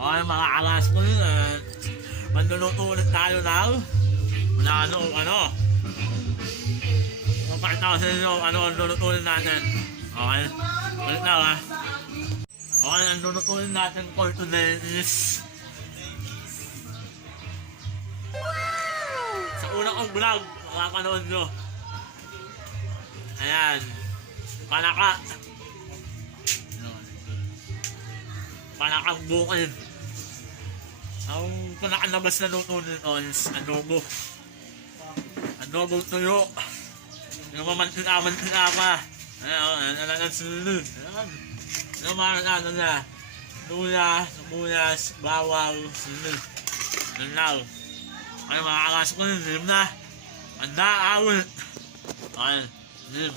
Okay mga alas ko yun, manluluto ulit tayo now. Mapakita ko sa inyo ang lulutuin natin. Okay, ulit na ha. Okay, ang lulutuin natin for today is sa unang kong vlog, makakanood nyo. Ayan, palakang bukid. Ang pinakalabas na luto nito is adobo. Adobo tuyo. Yung mamantika pa. Ayan, nalalang sunod. Ayan. Yung mga na. Luya, sibuyas, bawang, sunod. Nalaw. Ay, makakalas ko yun. Lim na. Anda, awit. Ayan, lim.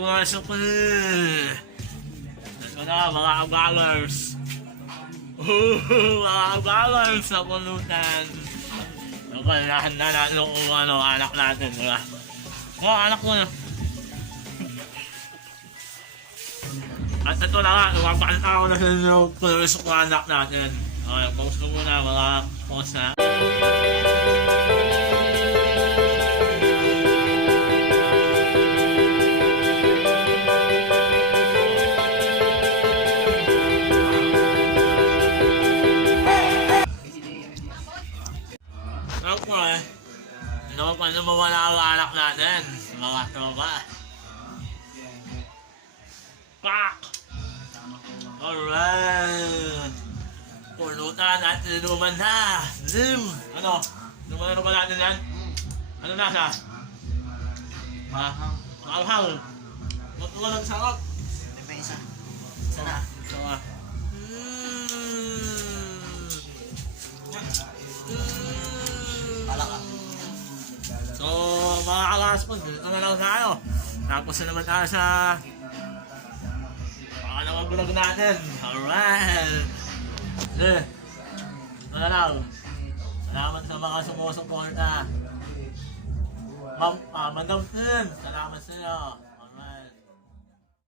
mga sukli. Ito na mga abalers. Mga abalers na pulutan. Okay, nahanda natin kung ano, anak natin, diba? Anak mo na. At ito na nga, ipapakita ko na sa inyo kung yung anak natin. Okay, post ko muna mga post na. Okay. Ano pa na mawala ang anak natin? Mga tropa. Pak! Alright! Pulutan at inuman na! Zim! Ano? Inuman ba natin yan? Ano nasa? Malhang! Matuwa ng sarap! May pa isa. Sana. Ito nga. Palakang. So, mga kalaspon, dito na lang tayo. Tapos na naman tayo sa pangalawang vlog natin. Alright! Ito na lang. Salamat sa mga sumusuporta. Madam Tim, salamat sa iyo.